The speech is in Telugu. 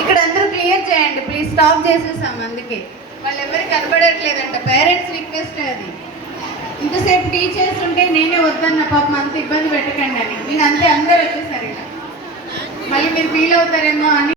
ఇక్కడ అందరూ క్లియర్ చేయండి ప్లీజ్. స్టాప్ చేసేసాం అందుకే. వాళ్ళు ఎవరికి కనబడట్లేదంట. పేరెంట్స్ రిక్వెస్ట్ అది. ఇంతసేపు టీచర్స్ ఉంటే నేనే వద్దన్న పాపం అంత ఇబ్బంది పెట్టకండి అని. నేను అంతే అందరూ వచ్చేసరికి మళ్ళీ మీరు ఫీల్ అవుతారేమో అని